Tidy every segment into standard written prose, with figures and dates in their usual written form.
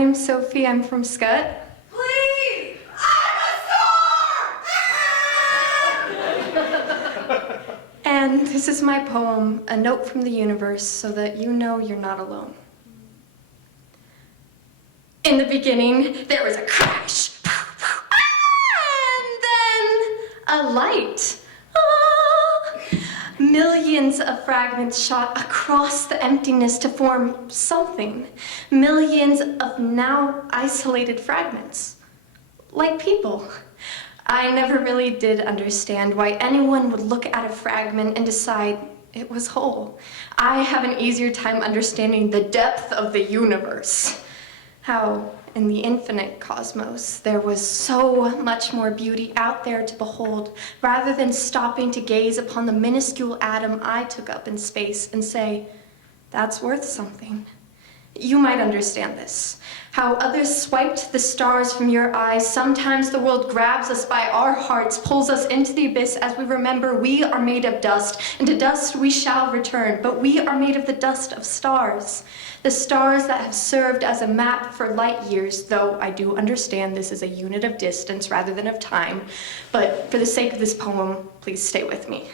name's Sophie. I'm from Skutt. Please! I'm a star! And this is my poem, A Note from the Universe, so that you know you're not alone. In the beginning, there was a crash, and then a light. Millions of fragments shot across the emptiness to form something. Millions of now isolated fragments, like people. I never really did understand why anyone would look at a fragment and decide it was whole. I have an easier time understanding the depth of the universe. How in the infinite cosmos there was so much more beauty out there to behold, rather than stopping to gaze upon the minuscule atom I took up in space and say, that's worth something. You might understand this. How others swiped the stars from your eyes. Sometimes the world grabs us by our hearts, pulls us into the abyss as we remember we are made of dust, and to dust we shall return, but we are made of the dust of stars. The stars that have served as a map for light years, though I do understand this is a unit of distance rather than of time, but for the sake of this poem, please stay with me.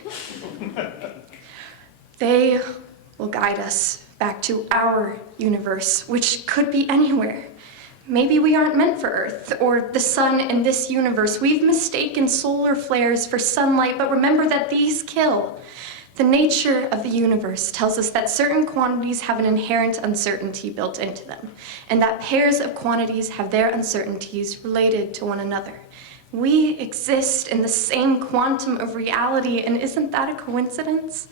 They will guide us back to our universe, which could be anywhere. Maybe we aren't meant for Earth or the sun in this universe. We've mistaken solar flares for sunlight, but remember that these kill. The nature of the universe tells us that certain quantities have an inherent uncertainty built into them, and that pairs of quantities have their uncertainties related to one another. We exist in the same quantum of reality, and isn't that a coincidence?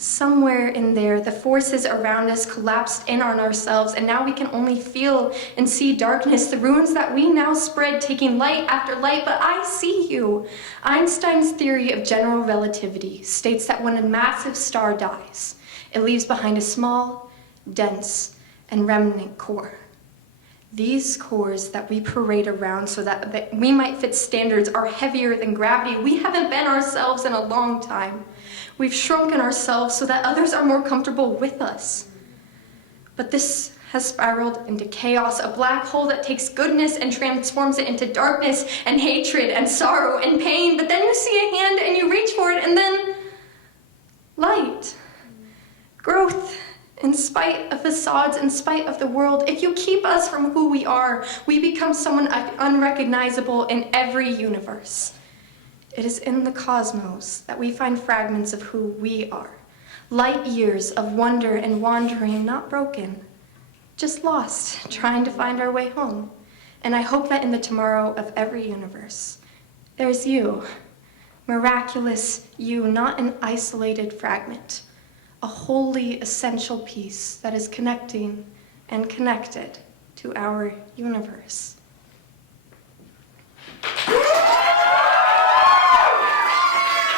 Somewhere in there, the forces around us collapsed in on ourselves, and now we can only feel and see darkness, the ruins that we now spread, taking light after light, but I see you. Einstein's theory of general relativity states that when a massive star dies, it leaves behind a small, dense, and remnant core. These cores that we parade around so that we might fit standards are heavier than gravity. We haven't been ourselves in a long time. We've shrunken ourselves so that others are more comfortable with us. But this has spiraled into chaos, a black hole that takes goodness and transforms it into darkness and hatred and sorrow and pain. But then you see a hand and you reach for it, and then light, growth, in spite of facades, in spite of the world. If you keep us from who we are, we become someone unrecognizable in every universe. It is in the cosmos that we find fragments of who we are. Light years of wonder and wandering, not broken, just lost, trying to find our way home. And I hope that in the tomorrow of every universe, there's you, miraculous you, not an isolated fragment, a wholly essential piece that is connecting and connected to our universe.